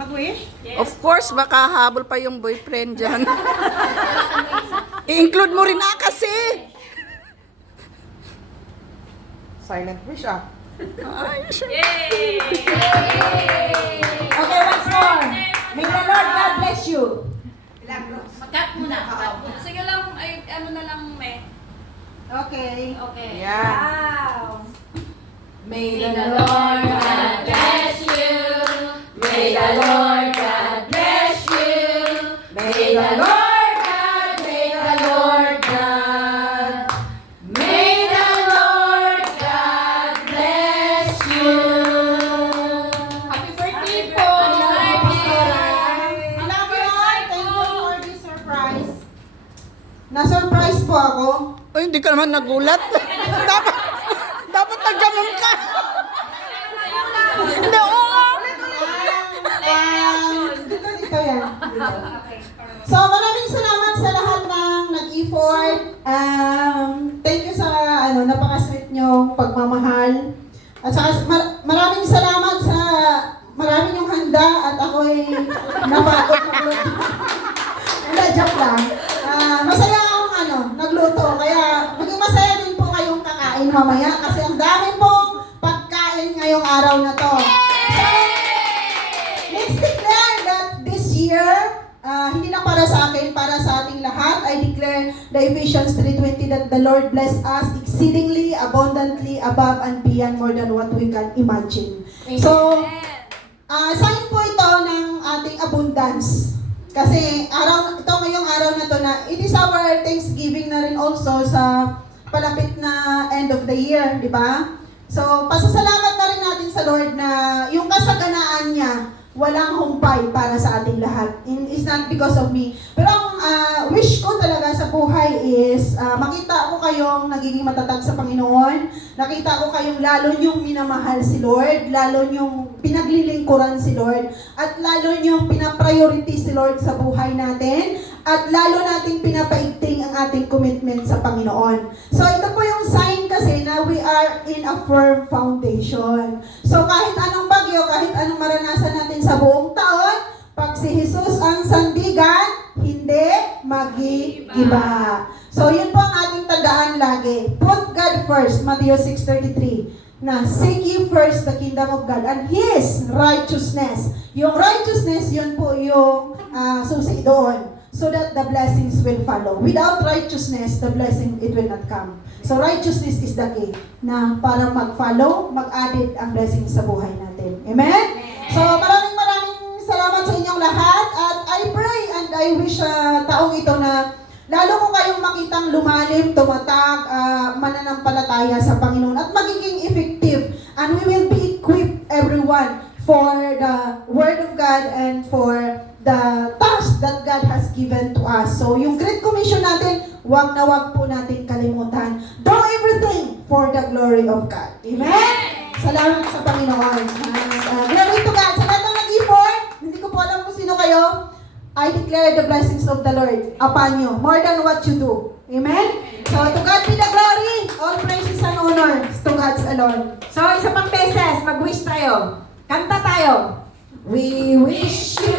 Mag-wish? Of course, baka habol pa yung boyfriend dyan. I-include mo rin kasi. Silent wish ah. Ay, sure. Yay! Okay, once more. May the Lord God bless you. Mag-cut muna. Sige lang, ay, ano na lang, me. Okay. Okay. Yan. Wow. May the Lord God bless you. May the Lord God bless you. May the Lord God, may the Lord God. May the Lord God bless you. Happy birthday po! I love you all. Thank you for this surprise. Na-surprise po ako. Ay, hindi ka naman nagulat. dapat nagganon ka. Hindi, oo. Dito yan. So, maraming salamat sa lahat ng nag-effort. Thank you sa napaka-sweet nyo pagmamahal. At saka maraming salamat sa marami yung handa at ako'y napagod magluto. Hindi, joke lang. Masaya akong nagluto. Kaya maging masaya din po kayong kakain mamaya kasi ang dami pong pagkain ngayong araw na to. So, let's declare that this year, hindi lang para sa akin, para sa ating lahat, I declare the Ephesians 3:20 that the Lord bless us exceedingly, abundantly, above and beyond more than what we can imagine. So, sign po ito ng ating abundance. Kasi ito ngayong araw na to na it is our Thanksgiving na rin also sa palapit na end of the year, di ba? So, pasasalamat na rin natin sa Lord na yung kasaganaan niya, walang humpay para sa ating lahat. It's not because of me. Pero ang wish ko talaga sa buhay is makita ko kayong nagiging matatag sa Panginoon. Nakita ko kayong lalo niyong minamahal si Lord, lalo niyong pinaglilingkuran si Lord, at lalo niyong pinapriority si Lord sa buhay natin, at lalo nating pinapaigting ang ating commitment sa Panginoon. So ito po yung sign kasi na we are in a firm foundation. So kahit anong bagyo, kahit anong maranasan natin sa buong taon, pag si Jesus ang sandigan, hindi magigiba. So yun po ang ating tandaan lagi. Put God first, Matthew 6:33. Na seek ye first the kingdom of God and His righteousness. Yung righteousness, yun po yung susi doon. So that the blessings will follow. Without righteousness, the blessing, it will not come. So righteousness is the key na para mag-follow, mag-added ang blessings sa buhay natin. Amen? So maraming salamat sa inyong lahat at I pray and I wish taong ito na lalo ko kayong makitang lumalim, tumatag, mananampalataya sa Panginoon at magiging effective. And we will be equipped, everyone, for the Word of God and for the task that God has given to us. So, yung Great Commission natin, wag na wag po natin kalimutan. Do everything for the glory of God. Amen? Salamat sa Panginoon. Glory to God. Sa lahat ng nag-effort, hindi ko po alam kung sino kayo, I declare the blessings of the Lord upon you, more than what you do. Amen? So, to God be the glory. All praises and honor to God's alone. So, isa pang beses, mag-wish tayo. Kanta tayo. We wish you